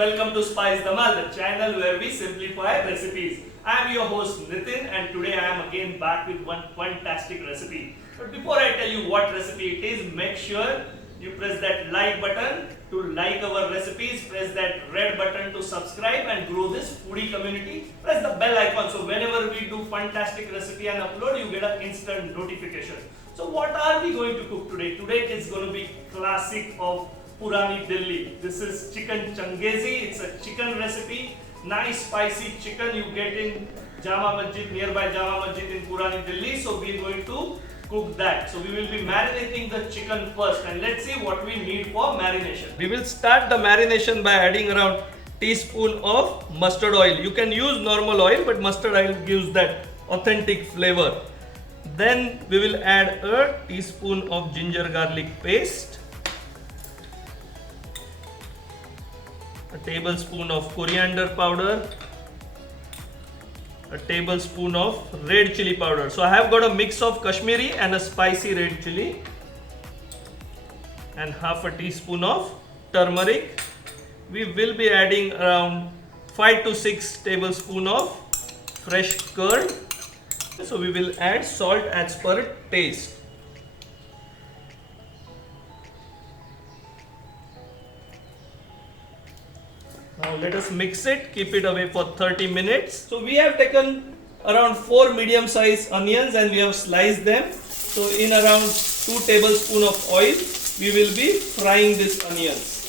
welcome to Spice Dhamal, the channel where we simplify recipes. I am your host Nitin and today I am again back with one fantastic recipe. But before I tell you what recipe it is, make sure you press that like button to like our recipes, press that red button to subscribe and grow this foodie community. Press the bell icon so whenever we do fantastic recipe and upload, you get an instant notification. So what are we going to cook today? Today it is going to be classic of Purani Delhi. This is chicken changezi. It's a chicken recipe. Nice spicy chicken you get in Jama Masjid, nearby Jama Masjid in Purani Delhi. So we are going to cook that. So we will be marinating the chicken first and let's see what we need for marination. We will start the marination by adding around teaspoon of mustard oil. You can use normal oil but mustard oil gives that authentic flavor. Then we will add a teaspoon of ginger garlic paste, a tablespoon of coriander powder, a tablespoon of red chili powder. So I have got a mix of Kashmiri and a spicy red chili, and half a teaspoon of turmeric. We will be adding around 5 to 6 tablespoons of fresh curd. So we will add salt as per taste. Now let us mix it, keep it away for 30 minutes. So we have taken around 4 medium sized onions and we have sliced them. So in around 2 tablespoons of oil, we will be frying these onions.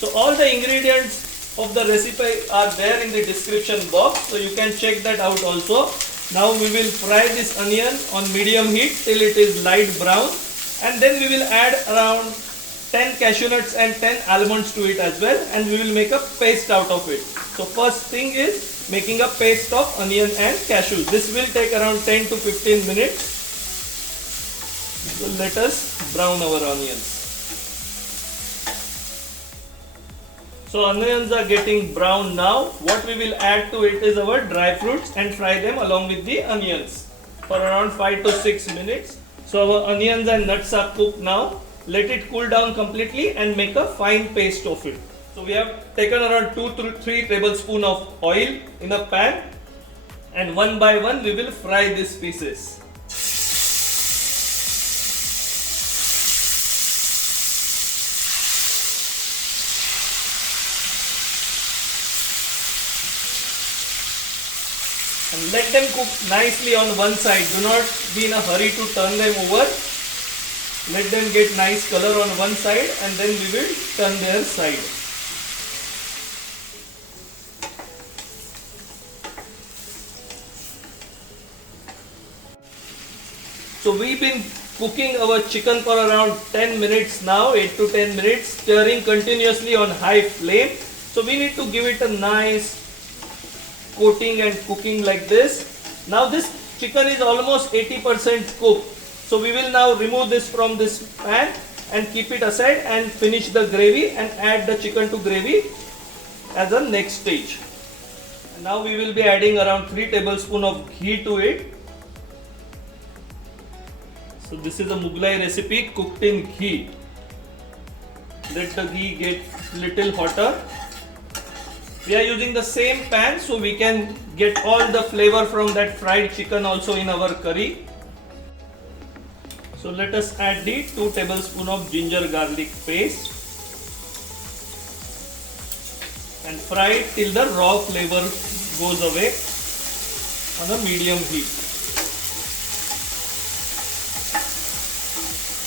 So all the ingredients of the recipe are there in the description box, so you can check that out also. Now we will fry this onion on medium heat till it is light brown, and then we will add around 10 cashew nuts and 10 almonds to it as well, and we will make a paste out of it. So first thing is making a paste of onion and cashews. This will take around 10 to 15 minutes. So let us brown our onions. So onions are getting brown now. What we will add to it is our dry fruits and fry them along with the onions for around 5 to 6 minutes. So our onions and nuts are cooked now. Let it cool down completely and make a fine paste of it. So we have taken around 2 to 3 tablespoons of oil in a pan, and one by one we will fry these pieces. And let them cook nicely on one side. Do not be in a hurry to turn them over. Let them get nice color on one side and then we will turn their side. So we've been cooking our chicken for around 10 minutes now, 8 to 10 minutes, stirring continuously on high flame. So we need to give it a nice coating and cooking like this. Now this chicken is almost 80% cooked. So we will now remove this from this pan and keep it aside and finish the gravy and add the chicken to gravy as a next stage. And now we will be adding around 3 tablespoons of ghee to it. So this is a Mughlai recipe cooked in ghee. Let the ghee get little hotter. We are using the same pan so we can get all the flavor from that fried chicken also in our curry. So let us add the 2 tablespoons of ginger garlic paste and fry it till the raw flavor goes away on a medium heat.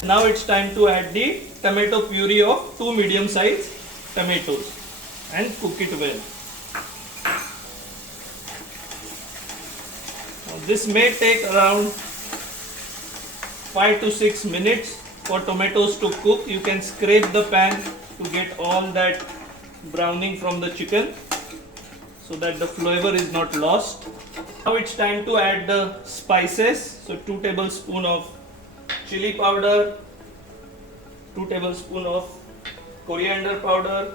Now it's time to add the tomato puree of 2 medium sized tomatoes and cook it well. Now this may take around 5 to 6 minutes for tomatoes to cook. You can scrape the pan to get all that browning from the chicken so that the flavor is not lost. Now it's time to add the spices. So 2 tablespoons of chili powder, 2 tablespoons of coriander powder,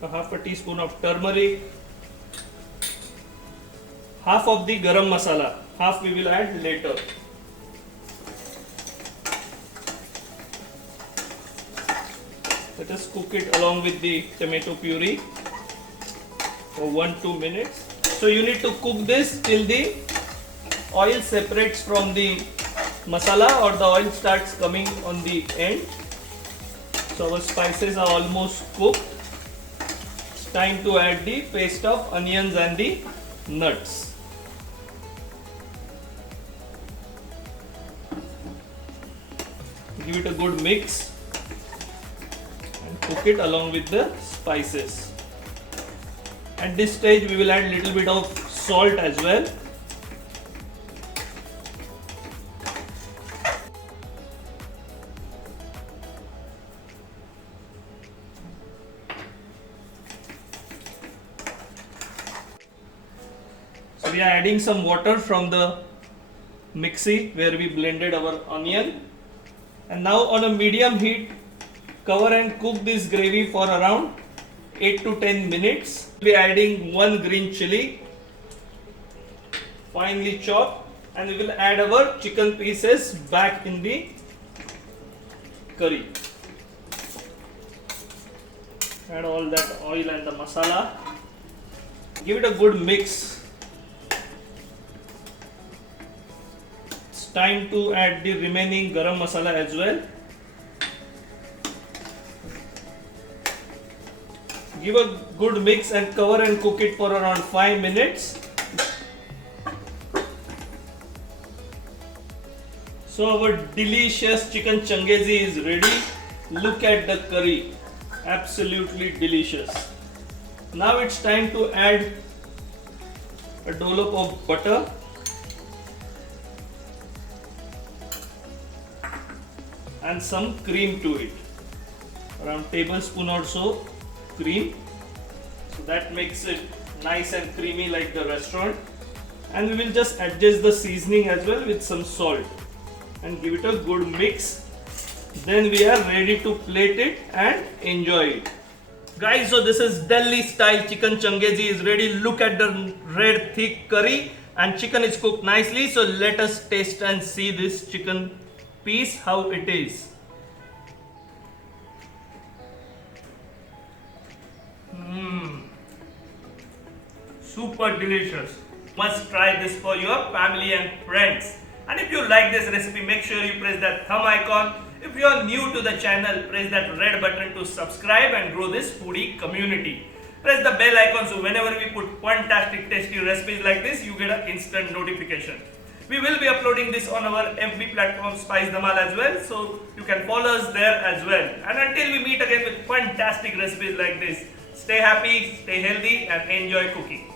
half a teaspoon of turmeric, half of the garam masala, half we will add later. Let us cook it along with the tomato puree for 1-2 minutes. So you need to cook this till the oil separates from the masala or the oil starts coming on the end. So our spices are almost cooked. It's time to add the paste of onions and the nuts. Give it a good mix and cook it along with the spices. At this stage we will add little bit of salt as well. So we are adding some water from the mixie where we blended our onion, and now on a medium heat cover and cook this gravy for around 8 to 10 minutes. We are adding 1 green chili finely chopped, and we will add our chicken pieces back in the curry. Add all that oil and the masala. Give it a good mix. It's time to add the remaining garam masala as well. Give a good mix and cover and cook it for around 5 minutes. So our delicious chicken changezi is ready. Look at the curry, absolutely delicious. Now it's time to add a dollop of butter and some cream to it, around tablespoon or so cream, so that makes it nice and creamy like the restaurant. And we will just adjust the seasoning as well with some salt and give it a good mix. Then we are ready to plate it and enjoy it. Guys, so this is Delhi style chicken changezi is ready. Look at the red thick curry and chicken is cooked nicely. So let us taste and see this chicken piece how it is. Super delicious. Must try this for your family and friends. And if you like this recipe, make sure you press that thumb icon. If you are new to the channel, press that red button to subscribe and grow this foodie community. Press the bell icon so whenever we put fantastic tasty recipes like this, you get an instant notification. We will be uploading this on our FB platform Spice Dhamal as well, so you can follow us there as well. And until we meet again with fantastic recipes like this, stay happy, stay healthy and enjoy cooking.